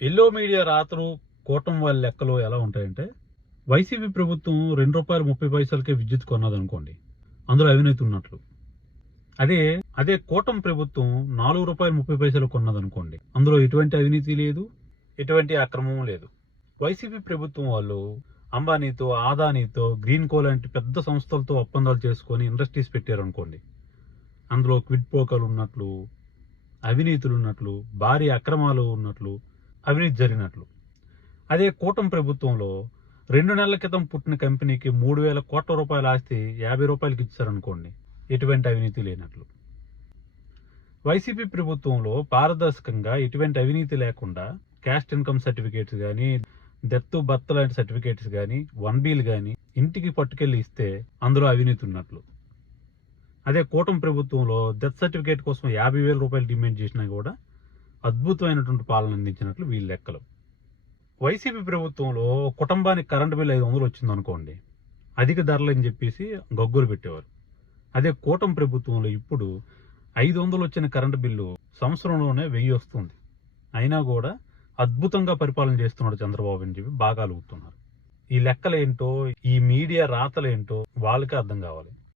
Yellow media రాతలు కూటమి వాళ్ళ లెక్కలు ఎలా ఉంటాయంటే, వైసీపీ ప్రభుత్వం ₹2.30కే విద్యుత్ కొన్నదనుకోండి, అందులో అవినీతి ఉన్నట్లు. అదే కూటమి ప్రభుత్వం ₹4.30 కొన్నదనుకోండి, అందులో ఎటువంటి అవినీతి లేదు, ఎటువంటి అక్రమం లేదు. వైసీపీ ప్రభుత్వం వాళ్ళు అంబానీతో, ఆదానీతో, గ్రీన్ కో లాంటి పెద్ద సంస్థలతో ఒప్పందాలు చేసుకొని ఇండస్ట్రీస్ పెట్టారనుకోండి, అందులో క్విడ్ ప్రోకోలు ఉన్నట్లు, అవినీతులు ఉన్నట్లు, భారీ అక్రమాలు ఉన్నట్లు, అవినీతి జరిగినట్లు. అదే కూటమి ప్రభుత్వంలో 2 నెలల క్రితం పుట్టిన కంపెనీకి 3,000 కోట్ల రూపాయల ఆస్తి ₹50కి ఇచ్చారనుకోండి, ఎటువంటి అవినీతి లేనట్లు. వైసీపీ ప్రభుత్వంలో పారదర్శకంగా ఎటువంటి అవినీతి లేకుండా క్యాస్ట్ ఇన్కమ్ సర్టిఫికేట్స్ కానీ, డెత్ బర్త్ లాంటి సర్టిఫికేట్స్ కానీ, 1Bలు కానీ ఇంటికి పట్టుకెళ్ళి ఇస్తే అందులో అవినీతి ఉన్నట్లు. అదే కూటమి ప్రభుత్వంలో డెత్ సర్టిఫికేట్ కోసం ₹50,000 డిమాండ్ చేసినా కూడా అద్భుతమైనటువంటి పాలన అందించినట్లు వీళ్ళ లెక్కలు. వైసీపీ ప్రభుత్వంలో కుటుంబానికి కరెంటు బిల్లు 500 వచ్చిందనుకోండి, అధిక ధరలు అని చెప్పేసి గగ్గోలు పెట్టేవారు. అదే కూటమి ప్రభుత్వంలో ఇప్పుడు 500 వచ్చిన కరెంటు బిల్లు సంవత్సరంలోనే 1000 వస్తుంది. అయినా కూడా అద్భుతంగా పరిపాలన చేస్తున్నాడు చంద్రబాబు అని చెప్పి బాగా అలుగుతున్నారు. ఈ లెక్కలేంటో, ఈ మీడియా రాతలేంటో వాళ్ళకే అర్థం కావాలి.